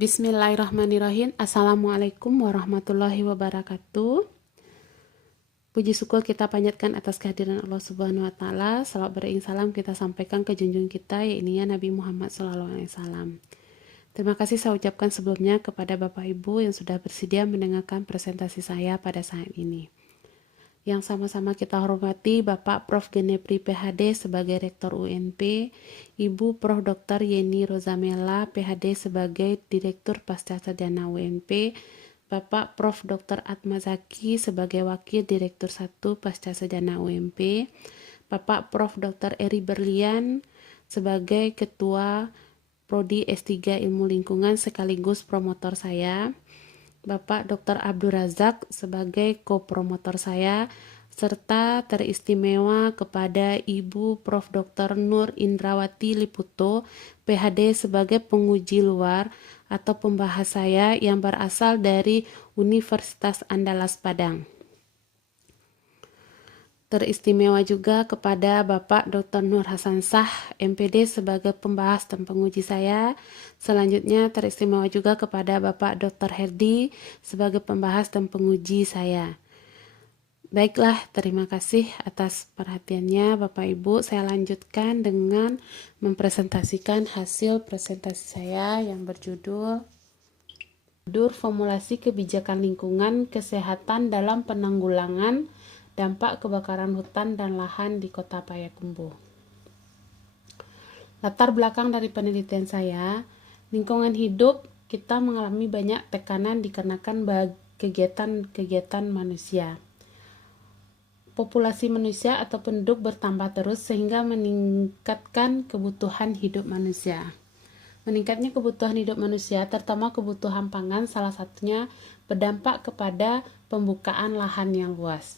Bismillahirrahmanirrahim. Assalamualaikum warahmatullahi wabarakatuh. Puji syukur kita panjatkan atas kehadiran Allah Subhanahu wa taala. Salawat beriring salam kita sampaikan ke junjung kita yaitu Nabi Muhammad SAW. Terima kasih saya ucapkan sebelumnya kepada Bapak Ibu yang sudah bersedia mendengarkan presentasi saya pada saat ini. Yang sama-sama kita hormati Bapak Prof. Genepri PhD sebagai Rektor UNP, Ibu Prof. Dr. Yeni Rozamela PhD sebagai Direktur Pascasarjana UNP, Bapak Prof. Dr. Atmazaki sebagai Wakil Direktur 1 Pascasarjana UNP, Bapak Prof. Dr. Eri Berlian sebagai Ketua Prodi S3 Ilmu Lingkungan sekaligus promotor saya, Bapak Dr. Abdul Razak sebagai kopromotor saya, serta teristimewa kepada Ibu Prof. Dr. Nur Indrawati Liputo, PhD sebagai penguji luar atau pembahas saya yang berasal dari Universitas Andalas Padang. Teristimewa juga kepada Bapak Dr. Nur Hasan Shah, MPD sebagai pembahas dan penguji saya. Selanjutnya teristimewa juga kepada Bapak Dr. Herdi sebagai pembahas dan penguji saya. Baiklah, terima kasih atas perhatiannya Bapak Ibu. Saya lanjutkan dengan mempresentasikan hasil presentasi saya yang berjudul Formulasi Kebijakan Lingkungan Kesehatan dalam Penanggulangan Dampak Kebakaran Hutan dan Lahan di Kota Payakumbuh. Latar belakang dari penelitian saya, lingkungan hidup kita mengalami banyak tekanan dikarenakan kegiatan manusia. Populasi manusia atau penduduk bertambah terus sehingga meningkatkan kebutuhan hidup manusia. Meningkatnya kebutuhan hidup manusia, terutama kebutuhan pangan, salah satunya berdampak kepada pembukaan lahan yang luas.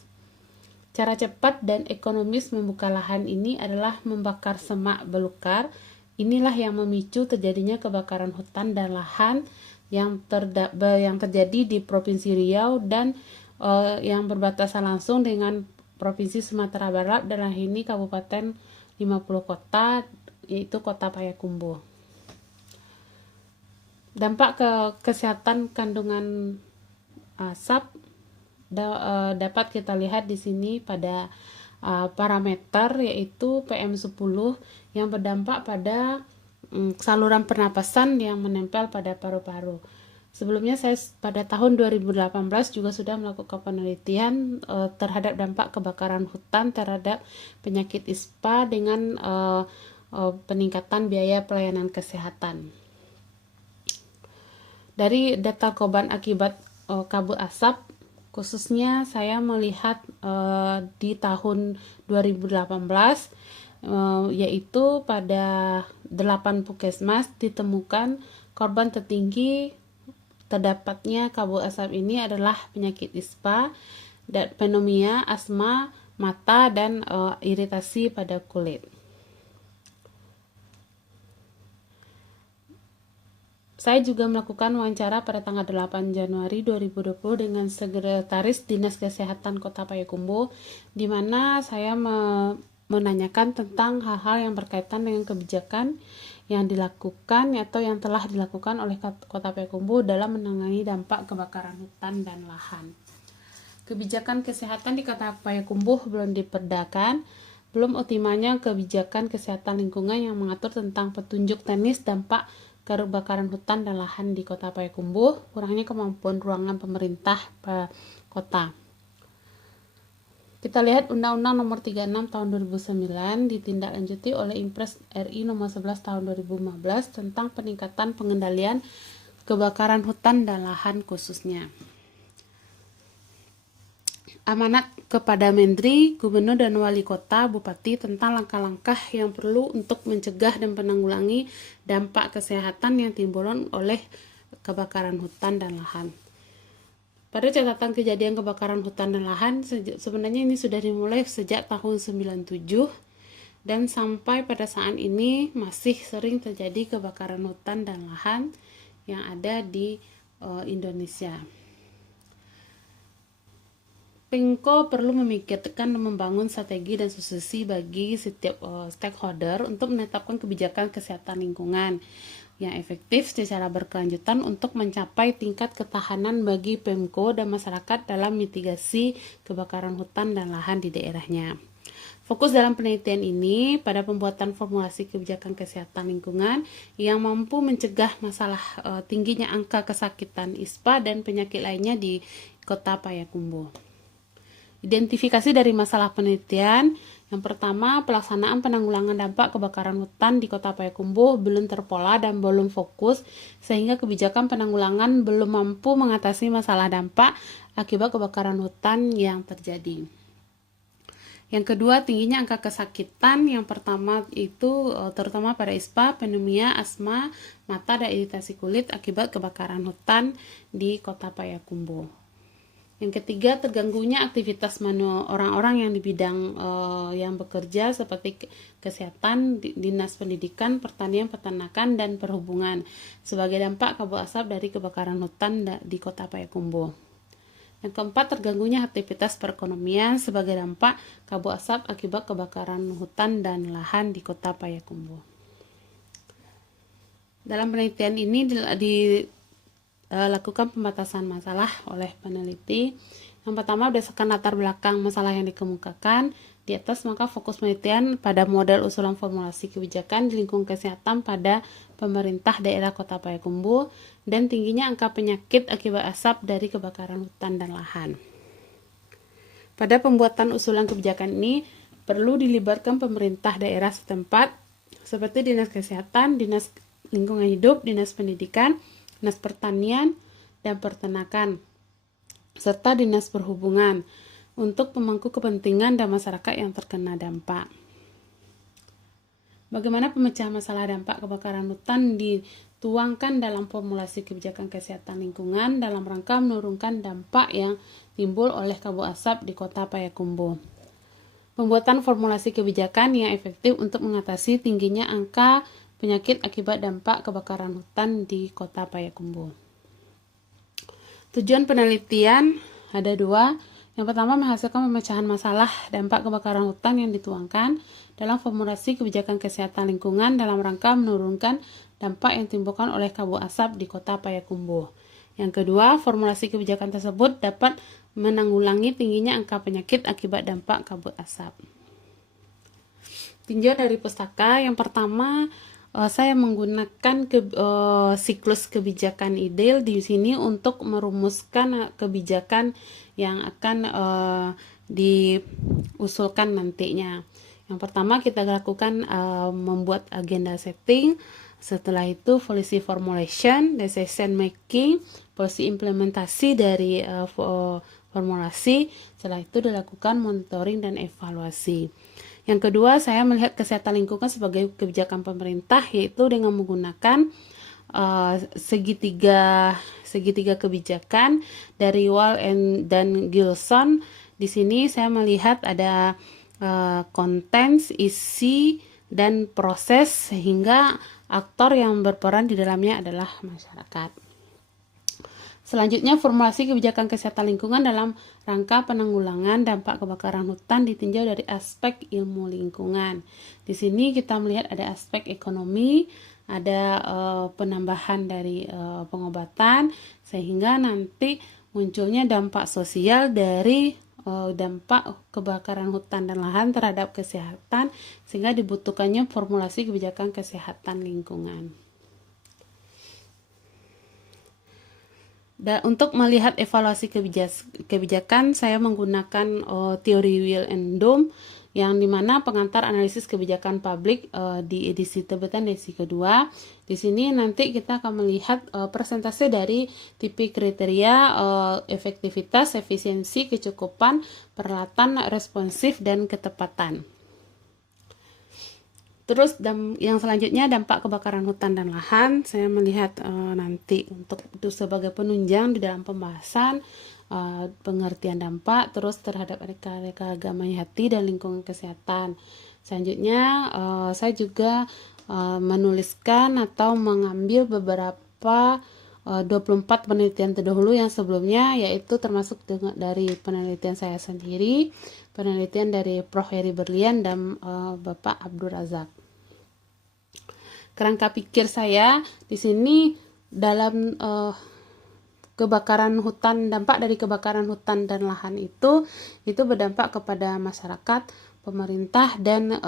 Cara cepat dan ekonomis membuka lahan ini adalah membakar semak belukar. Inilah yang memicu terjadinya kebakaran hutan dan lahan yang terjadi di Provinsi Riau dan yang berbatasan langsung dengan Provinsi Sumatera Barat dan ini Kabupaten 50 kota, yaitu Kota Payakumbuh. Dampak ke kesehatan kandungan asap dapat kita lihat di sini pada parameter yaitu PM10 yang berdampak pada saluran pernapasan yang menempel pada paru-paru. Sebelumnya saya pada tahun 2018 juga sudah melakukan penelitian terhadap dampak kebakaran hutan terhadap penyakit ISPA dengan peningkatan biaya pelayanan kesehatan. Dari data korban akibat kabut asap, khususnya saya melihat di tahun 2018 yaitu pada 8 puskesmas ditemukan korban tertinggi terdapatnya kabut asap ini adalah penyakit ISPA, dan pneumonia, asma, mata, dan iritasi pada kulit. Saya juga melakukan wawancara pada tanggal 8 Januari 2020 dengan Sekretaris Dinas Kesehatan Kota Payakumbuh, di mana saya menanyakan tentang hal-hal yang berkaitan dengan kebijakan yang dilakukan atau yang telah dilakukan oleh Kota Payakumbuh dalam menangani dampak kebakaran hutan dan lahan. Kebijakan kesehatan di Kota Payakumbuh belum diperdakan, belum optimalnya kebijakan kesehatan lingkungan yang mengatur tentang petunjuk teknis dampak kebakaran hutan dan lahan di Kota Payakumbuh, kurangnya kemampuan ruangan pemerintah kota. Kita lihat Undang-Undang Nomor 36 Tahun 2009 ditindaklanjuti oleh Impres RI Nomor 11 Tahun 2015 tentang peningkatan pengendalian kebakaran hutan dan lahan khususnya. Amanat kepada Menteri, Gubernur dan Wali Kota, Bupati tentang langkah-langkah yang perlu untuk mencegah dan menanggulangi dampak kesehatan yang timbul oleh kebakaran hutan dan lahan. Pada catatan kejadian kebakaran hutan dan lahan, sebenarnya ini sudah dimulai sejak tahun 97 dan sampai pada saat ini masih sering terjadi kebakaran hutan dan lahan yang ada di Indonesia. Pemko perlu memikirkan dan membangun strategi dan solusi bagi setiap stakeholder untuk menetapkan kebijakan kesehatan lingkungan yang efektif secara berkelanjutan untuk mencapai tingkat ketahanan bagi Pemko dan masyarakat dalam mitigasi kebakaran hutan dan lahan di daerahnya. Fokus dalam penelitian ini pada pembuatan formulasi kebijakan kesehatan lingkungan yang mampu mencegah masalah tingginya angka kesakitan ISPA dan penyakit lainnya di Kota Payakumbuh. Identifikasi dari masalah penelitian. Yang pertama, pelaksanaan penanggulangan dampak kebakaran hutan di Kota Payakumbuh belum terpola dan belum fokus, sehingga kebijakan penanggulangan belum mampu mengatasi masalah dampak akibat kebakaran hutan yang terjadi. Yang kedua, tingginya angka kesakitan. Yang pertama itu terutama pada ISPA, pneumonia, asma, mata, dan iritasi kulit akibat kebakaran hutan di Kota Payakumbuh. Yang ketiga, terganggunya aktivitas manual orang-orang yang di bidang yang bekerja seperti kesehatan, dinas pendidikan, pertanian, peternakan, dan perhubungan sebagai dampak kabut asap dari kebakaran hutan di Kota Payakumbuh. Yang keempat, terganggunya aktivitas perekonomian sebagai dampak kabut asap akibat kebakaran hutan dan lahan di Kota Payakumbuh. Dalam penelitian ini lakukan pembatasan masalah oleh peneliti. Yang pertama, berdasarkan latar belakang masalah yang dikemukakan di atas, maka fokus penelitian pada model usulan formulasi kebijakan di lingkungan kesehatan pada pemerintah daerah Kota Payakumbuh dan tingginya angka penyakit akibat asap dari kebakaran hutan dan lahan. Pada pembuatan usulan kebijakan ini perlu dilibatkan pemerintah daerah setempat seperti Dinas Kesehatan, Dinas Lingkungan Hidup, Dinas Pendidikan, Dinas Pertanian dan Peternakan, serta Dinas Perhubungan untuk pemangku kepentingan dan masyarakat yang terkena dampak. Bagaimana pemecahan masalah dampak kebakaran hutan dituangkan dalam formulasi kebijakan kesehatan lingkungan dalam rangka menurunkan dampak yang timbul oleh kabut asap di Kota Payakumbuh. Pembuatan formulasi kebijakan yang efektif untuk mengatasi tingginya angka penyakit akibat dampak kebakaran hutan di Kota Payakumbuh. Tujuan penelitian ada dua. Yang pertama, menghasilkan pemecahan masalah dampak kebakaran hutan yang dituangkan dalam formulasi kebijakan kesehatan lingkungan dalam rangka menurunkan dampak yang ditimbulkan oleh kabut asap di Kota Payakumbuh. Yang kedua, formulasi kebijakan tersebut dapat menanggulangi tingginya angka penyakit akibat dampak kabut asap. Tinjau dari pustaka. Yang pertama, saya menggunakan siklus kebijakan ideal di sini untuk merumuskan kebijakan yang akan diusulkan nantinya. Yang pertama, kita lakukan membuat agenda setting. Setelah itu policy formulation, decision making, policy implementasi dari formulasi. Setelah itu dilakukan monitoring dan evaluasi. Yang kedua, saya melihat kesehatan lingkungan sebagai kebijakan pemerintah, yaitu dengan menggunakan segitiga kebijakan dari Wall dan Gilson. Di sini saya melihat ada contents, isi, dan proses, sehingga aktor yang berperan di dalamnya adalah masyarakat. Selanjutnya, formulasi kebijakan kesehatan lingkungan dalam rangka penanggulangan dampak kebakaran hutan ditinjau dari aspek ilmu lingkungan. Di sini kita melihat ada aspek ekonomi, ada penambahan dari pengobatan, sehingga nanti munculnya dampak sosial dari dampak kebakaran hutan dan lahan terhadap kesehatan, sehingga dibutuhkannya formulasi kebijakan kesehatan lingkungan. Dan untuk melihat evaluasi kebijakan, saya menggunakan teori Will and Dom, yang dimana pengantar analisis kebijakan publik di edisi terbitan edisi kedua. Di sini nanti kita akan melihat persentase dari tipe kriteria efektivitas, efisiensi, kecukupan, peralatan, responsif, dan ketepatan. Terus yang selanjutnya, dampak kebakaran hutan dan lahan. Saya melihat nanti untuk itu sebagai penunjang di dalam pembahasan pengertian dampak, terus terhadap keanekaragaman hayati dan lingkungan kesehatan. Selanjutnya saya juga menuliskan atau mengambil beberapa 24 penelitian terdahulu yang sebelumnya, yaitu termasuk dari penelitian saya sendiri, penelitian dari Prof. Heri Berlian dan Bapak Abdul Razak. kerangka pikir saya di sini dalam kebakaran hutan, dampak dari kebakaran hutan dan lahan itu berdampak kepada masyarakat, pemerintah, dan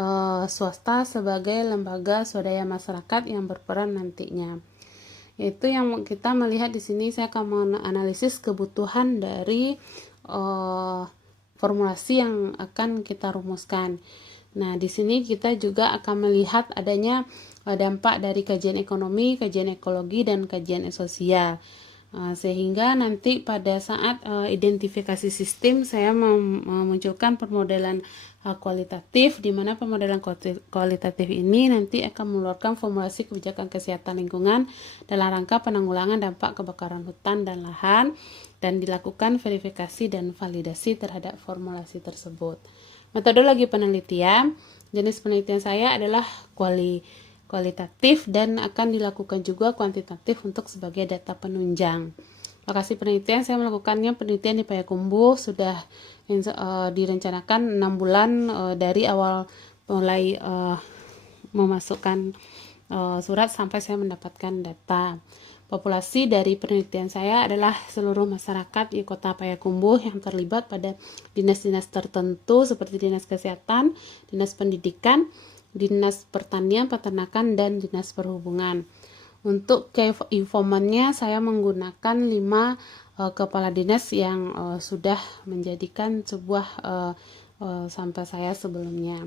swasta sebagai lembaga swadaya masyarakat yang berperan nantinya. Itu yang kita melihat di sini. Saya akan menganalisis kebutuhan dari formulasi yang akan kita rumuskan. Nah, di sini kita juga akan melihat adanya dampak dari kajian ekonomi, kajian ekologi, dan kajian sosial. Sehingga nanti pada saat identifikasi sistem saya memunculkan permodelan kualitatif, di mana permodelan kualitatif ini nanti akan mengeluarkan formulasi kebijakan kesehatan lingkungan dalam rangka penanggulangan dampak kebakaran hutan dan lahan, dan dilakukan verifikasi dan validasi terhadap formulasi tersebut. Metodologi penelitian, jenis penelitian saya adalah kualitatif dan akan dilakukan juga kuantitatif untuk sebagai data penunjang. Lokasi penelitian saya melakukannya penelitian di Payakumbuh, sudah direncanakan 6 bulan dari awal mulai memasukkan surat sampai saya mendapatkan data. Populasi dari penelitian saya adalah seluruh masyarakat di Kota Payakumbuh yang terlibat pada dinas-dinas tertentu seperti Dinas Kesehatan, Dinas Pendidikan, Dinas Pertanian, Peternakan, dan Dinas Perhubungan. Untuk keinfomannya saya menggunakan 5 kepala dinas yang sudah menjadikan sebuah sampel saya sebelumnya.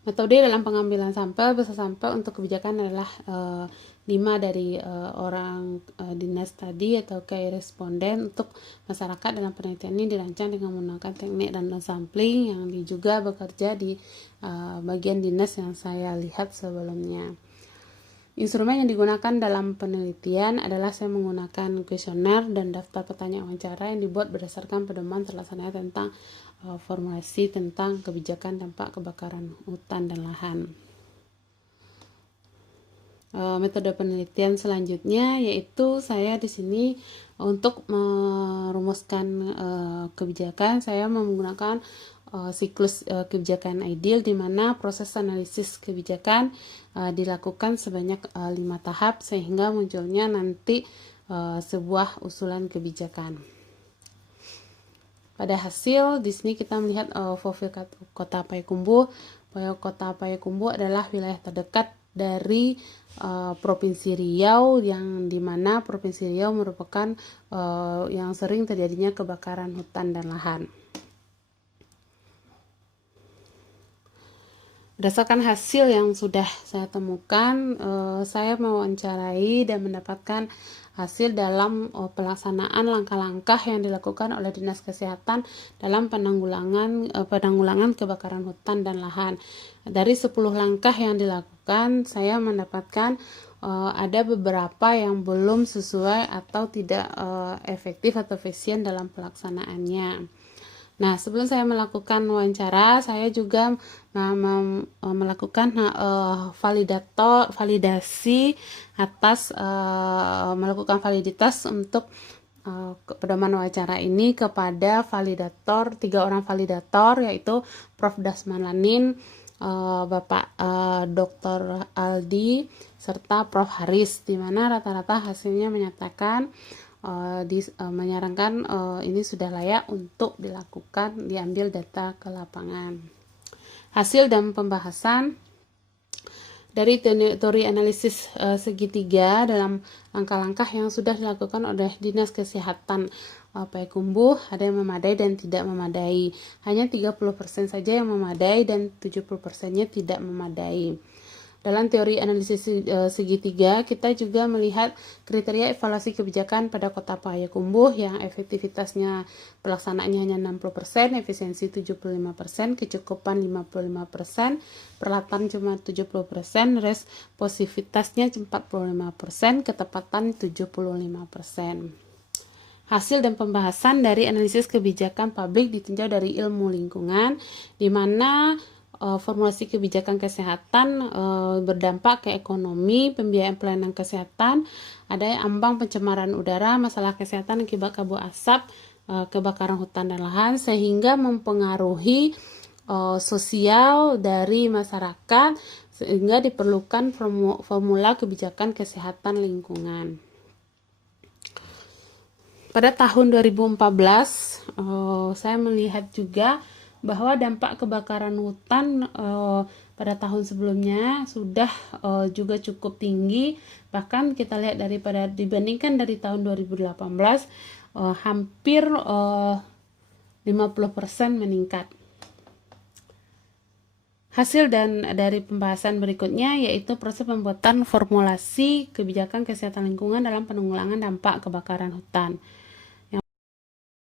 Metode dalam pengambilan sampel, besar sampel untuk kebijakan adalah 5 dari orang dinas tadi atau key responden. Untuk masyarakat dalam penelitian ini dirancang dengan menggunakan teknik random sampling yang juga bekerja di bagian dinas yang saya lihat sebelumnya. Instrumen yang digunakan dalam penelitian adalah saya menggunakan kuesioner dan daftar pertanyaan wawancara yang dibuat berdasarkan pedoman terlaksananya tentang formulasi tentang kebijakan dampak kebakaran hutan dan lahan. Metode penelitian selanjutnya yaitu saya di sini untuk merumuskan kebijakan saya menggunakan siklus kebijakan ideal, di mana proses analisis kebijakan dilakukan sebanyak 5 tahap sehingga munculnya nanti sebuah usulan kebijakan. Pada hasil di sini kita melihat profil Kota Payakumbuh. Kota Payakumbuh adalah wilayah terdekat dari Provinsi Riau, yang dimana Provinsi Riau merupakan yang sering terjadinya kebakaran hutan dan lahan. Berdasarkan hasil yang sudah saya temukan, saya mewawancarai dan mendapatkan hasil dalam pelaksanaan langkah-langkah yang dilakukan oleh Dinas Kesehatan dalam penanggulangan kebakaran hutan dan lahan. Dari 10 langkah yang dilakukan, saya mendapatkan ada beberapa yang belum sesuai atau tidak efektif atau efisien dalam pelaksanaannya. Nah, sebelum saya melakukan wawancara, saya juga melakukan validasi atas melakukan validitas untuk pedoman wawancara ini kepada 3 orang validator, yaitu Prof. Dasman Lanin, Bapak Dr. Aldi, serta Prof. Haris, di mana rata-rata hasilnya menyatakan menyarankan ini sudah layak untuk diambil data ke lapangan. Hasil dan pembahasan dari teori analisis segitiga dalam langkah-langkah yang sudah dilakukan oleh Dinas Kesehatan Payakumbuh, ada yang memadai dan tidak memadai. Hanya 30% saja yang memadai dan 70%-nya tidak memadai. Dalam teori analisis segitiga, kita juga melihat kriteria evaluasi kebijakan pada Kota Payakumbuh yang efektivitasnya pelaksanaannya hanya 60%, efisiensi 75%, kecukupan 55%, peralatan cuma 70%, responsivitasnya 45%, ketepatan 75%. Hasil dan pembahasan dari analisis kebijakan publik ditinjau dari ilmu lingkungan, di mana formulasi kebijakan kesehatan berdampak ke ekonomi, pembiayaan pelayanan kesehatan, ada ambang pencemaran udara, masalah kesehatan akibat kabut asap, kebakaran hutan dan lahan, sehingga mempengaruhi sosial dari masyarakat, sehingga diperlukan formula kebijakan kesehatan lingkungan. Pada tahun 2014, saya melihat juga bahwa dampak kebakaran hutan pada tahun sebelumnya sudah juga cukup tinggi. Bahkan kita lihat dibandingkan dari tahun 2018, hampir 50% meningkat. Hasil dari pembahasan berikutnya yaitu proses pembuatan formulasi kebijakan kesehatan lingkungan dalam penanggulangan dampak kebakaran hutan. Yang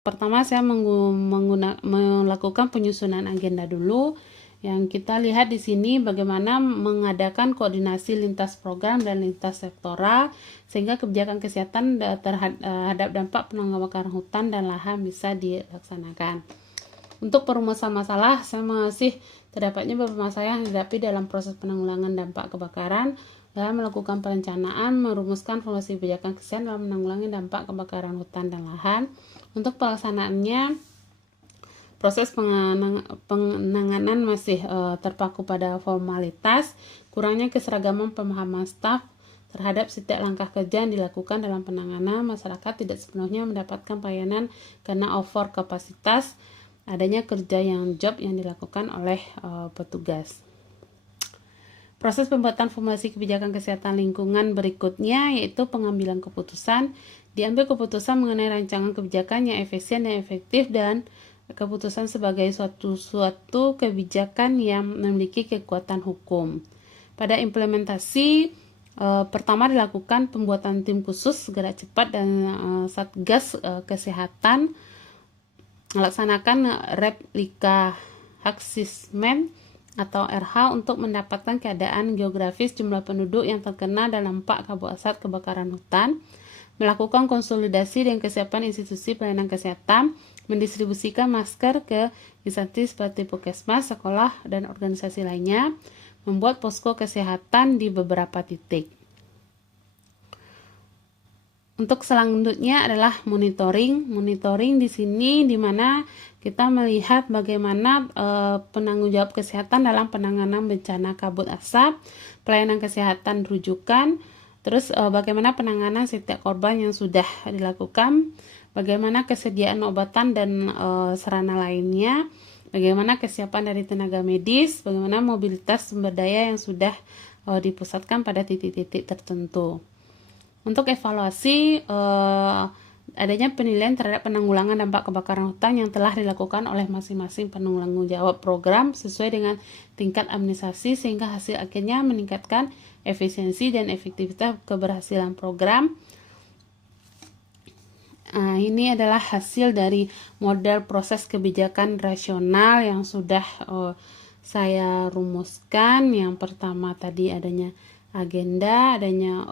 pertama, saya melakukan penyusunan agenda dulu. Yang kita lihat di sini bagaimana mengadakan koordinasi lintas program dan lintas sektoral sehingga kebijakan kesehatan terhadap dampak penanggulangan kebakaran hutan dan lahan bisa dilaksanakan. Untuk perumusan masalah, saya masih terdapatnya beberapa masalah yang dihadapi dalam proses penanggulangan dampak kebakaran dalam melakukan perencanaan, merumuskan formulasi kebijakan kesehatan dalam menanggulangi dampak kebakaran hutan dan lahan. Untuk pelaksanaannya, proses penanganan masih terpaku pada formalitas, kurangnya keseragaman pemahaman staf terhadap setiap langkah kerja yang dilakukan dalam penanganan. Masyarakat tidak sepenuhnya mendapatkan pelayanan karena over kapasitas, adanya kerja yang dilakukan oleh petugas. Proses pembuatan formulasi kebijakan kesehatan lingkungan berikutnya yaitu pengambilan keputusan. Diambil keputusan mengenai rancangan kebijakan yang efisien dan efektif, dan keputusan sebagai suatu kebijakan yang memiliki kekuatan hukum. Pada implementasi, pertama dilakukan pembuatan tim khusus gerak cepat dan satgas kesehatan melaksanakan replika assessment atau RH untuk mendapatkan keadaan geografis jumlah penduduk yang terkena dalam dampak kabut asap kebakaran hutan, melakukan konsolidasi dan kesiapan institusi pelayanan kesehatan, mendistribusikan masker ke instansi seperti puskesmas, sekolah, dan organisasi lainnya, membuat posko kesehatan di beberapa titik. Untuk selanjutnya adalah monitoring. Monitoring di sini di mana kita melihat bagaimana penanggung jawab kesehatan dalam penanganan bencana kabut asap, pelayanan kesehatan rujukan, terus bagaimana penanganan setiap korban yang sudah dilakukan, bagaimana kesediaan obatan dan sarana lainnya, bagaimana kesiapan dari tenaga medis, bagaimana mobilitas sumber daya yang sudah dipusatkan pada titik-titik tertentu. Untuk evaluasi, adanya penilaian terhadap penanggulangan dampak kebakaran hutan yang telah dilakukan oleh masing-masing penanggung jawab program sesuai dengan tingkat administrasi sehingga hasil akhirnya meningkatkan efisiensi dan efektivitas keberhasilan program. Ini adalah hasil dari model proses kebijakan rasional yang sudah saya rumuskan. Yang pertama tadi adanya agenda, adanya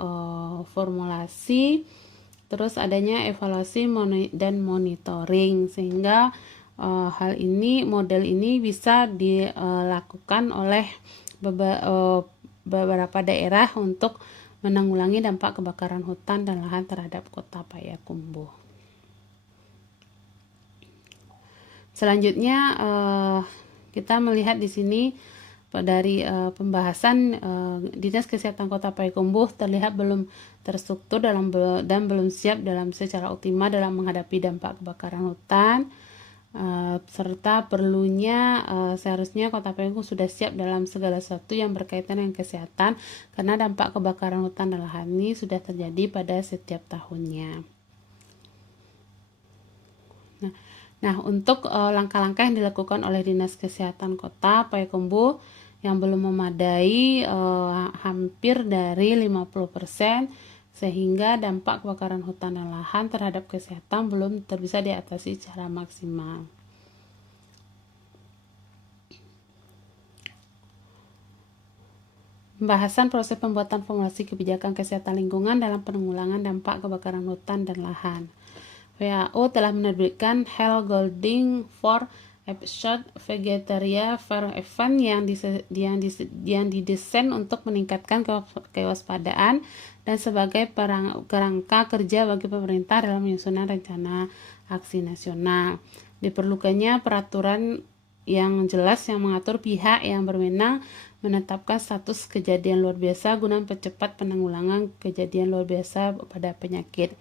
formulasi, terus adanya evaluasi dan monitoring, sehingga model ini bisa dilakukan oleh beberapa daerah untuk menanggulangi dampak kebakaran hutan dan lahan terhadap Kota Payakumbuh. Selanjutnya kita melihat di sini dari pembahasan Dinas Kesehatan Kota Payakumbuh terlihat belum terstruktur dan belum siap secara optimal dalam menghadapi dampak kebakaran hutan, serta perlunya seharusnya Kota Payakumbuh sudah siap dalam segala sesuatu yang berkaitan dengan kesehatan karena dampak kebakaran hutan dan lahan ini sudah terjadi pada setiap tahunnya. Nah, untuk langkah-langkah yang dilakukan oleh Dinas Kesehatan Kota Payakumbuh yang belum memadai hampir dari 50%, sehingga dampak kebakaran hutan dan lahan terhadap kesehatan belum bisa diatasi secara maksimal. Pembahasan proses pembuatan formulasi kebijakan kesehatan lingkungan dalam penanggulangan dampak kebakaran hutan dan lahan. WHO telah menerbitkan Health Guiding for Episode Vegetaria for Event yang didesain untuk meningkatkan kewaspadaan dan sebagai kerangka kerja bagi pemerintah dalam menyusun rencana aksi nasional. Diperlukannya peraturan yang jelas yang mengatur pihak yang berwenang menetapkan status kejadian luar biasa guna mempercepat penanggulangan kejadian luar biasa pada penyakit.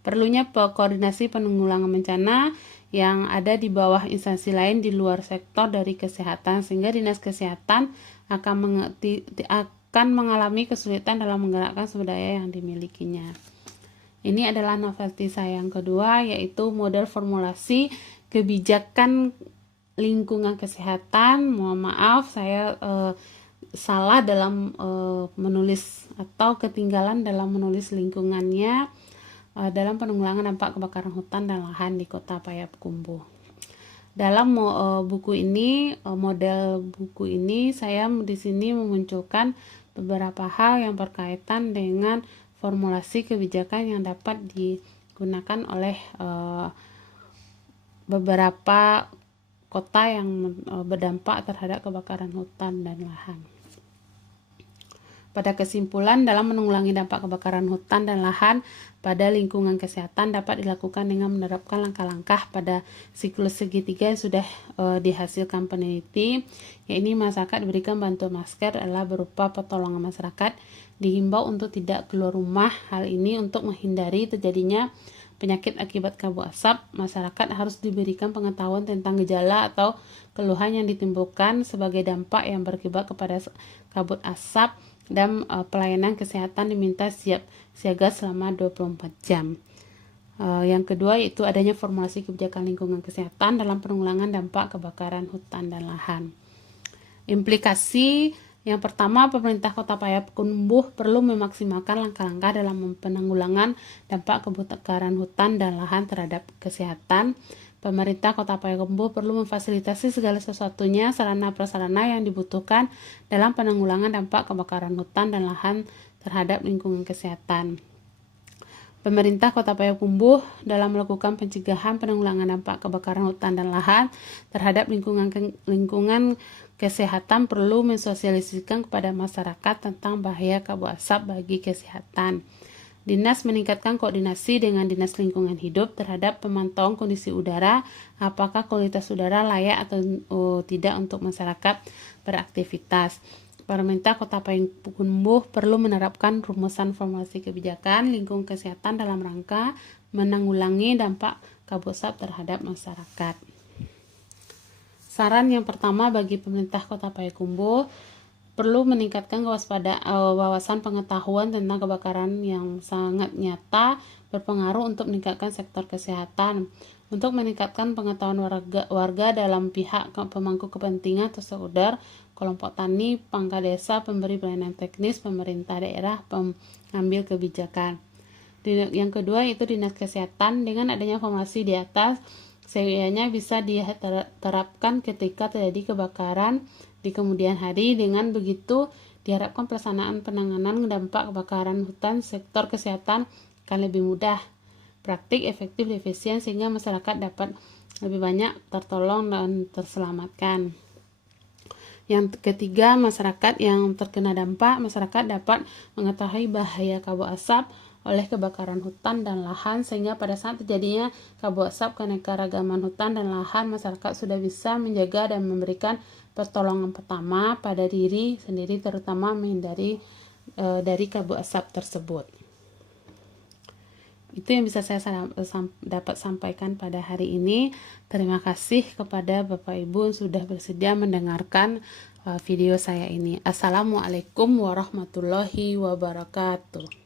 Perlunya koordinasi penanggulangan bencana yang ada di bawah instansi lain di luar sektor dari kesehatan, sehingga dinas kesehatan akan mengalami kesulitan dalam menggerakkan sumber daya yang dimilikinya. Ini adalah novelty saya yang kedua, yaitu model formulasi kebijakan lingkungan kesehatan. Mohon maaf, saya salah dalam menulis atau ketinggalan dalam menulis lingkungannya dalam penanggulangan dampak kebakaran hutan dan lahan di Kota Payakumbuh. Dalam buku ini, model buku ini, saya di sini memunculkan beberapa hal yang berkaitan dengan formulasi kebijakan yang dapat digunakan oleh beberapa kota yang berdampak terhadap kebakaran hutan dan lahan. Pada kesimpulan, dalam menanggulangi dampak kebakaran hutan dan lahan pada lingkungan kesehatan dapat dilakukan dengan menerapkan langkah-langkah pada siklus segitiga yang sudah dihasilkan peneliti, yaitu masyarakat diberikan bantuan masker adalah berupa pertolongan masyarakat, dihimbau untuk tidak keluar rumah. Hal ini untuk menghindari terjadinya penyakit akibat kabut asap. Masyarakat harus diberikan pengetahuan tentang gejala atau keluhan yang ditimbulkan sebagai dampak yang berakibat kepada kabut asap, dan pelayanan kesehatan diminta siap siaga selama 24 jam. Yang kedua yaitu adanya formulasi kebijakan lingkungan kesehatan dalam penanggulangan dampak kebakaran hutan dan lahan. Implikasi yang pertama, pemerintah Kota Payakumbuh perlu memaksimalkan langkah-langkah dalam penanggulangan dampak kebakaran hutan dan lahan terhadap kesehatan. Pemerintah Kota Payakumbuh perlu memfasilitasi segala sesuatunya sarana-prasarana yang dibutuhkan dalam penanggulangan dampak kebakaran hutan dan lahan terhadap lingkungan kesehatan. Pemerintah Kota Payakumbuh dalam melakukan pencegahan penanggulangan dampak kebakaran hutan dan lahan terhadap lingkungan kesehatan perlu mensosialisasikan kepada masyarakat tentang bahaya kabut asap bagi kesehatan. Dinas meningkatkan koordinasi dengan Dinas Lingkungan Hidup terhadap pemantauan kondisi udara, apakah kualitas udara layak atau tidak untuk masyarakat beraktivitas. Pemerintah Kota Payakumbuh perlu menerapkan rumusan formulasi kebijakan lingkungan kesehatan dalam rangka menanggulangi dampak kabut asap terhadap masyarakat. Saran yang pertama bagi pemerintah Kota Payakumbuh, perlu meningkatkan wawasan pengetahuan tentang kebakaran yang sangat nyata berpengaruh untuk meningkatkan sektor kesehatan. Untuk meningkatkan pengetahuan warga dalam pihak pemangku kepentingan terseudar, kelompok tani, pangkat desa, pemberi pelayanan teknis, pemerintah daerah, pengambil kebijakan. Yang kedua itu Dinas Kesehatan. Dengan adanya formulasi di atas, seyogyanya bisa diterapkan ketika terjadi kebakaran di kemudian hari. Dengan begitu diharapkan pelaksanaan penanganan dampak kebakaran hutan sektor kesehatan akan lebih mudah, praktik, efektif, efisien, sehingga masyarakat dapat lebih banyak tertolong dan terselamatkan. Yang ketiga, masyarakat yang terkena dampak, masyarakat dapat mengetahui bahaya kabut asap oleh kebakaran hutan dan lahan, sehingga pada saat terjadinya kabut asap keanekaragaman hutan dan lahan, masyarakat sudah bisa menjaga dan memberikan pertolongan pertama pada diri sendiri, terutama menghindari dari kabut asap tersebut. Itu yang bisa saya dapat sampaikan pada hari ini. Terima kasih kepada Bapak Ibu yang sudah bersedia mendengarkan video saya ini. Assalamualaikum warahmatullahi wabarakatuh.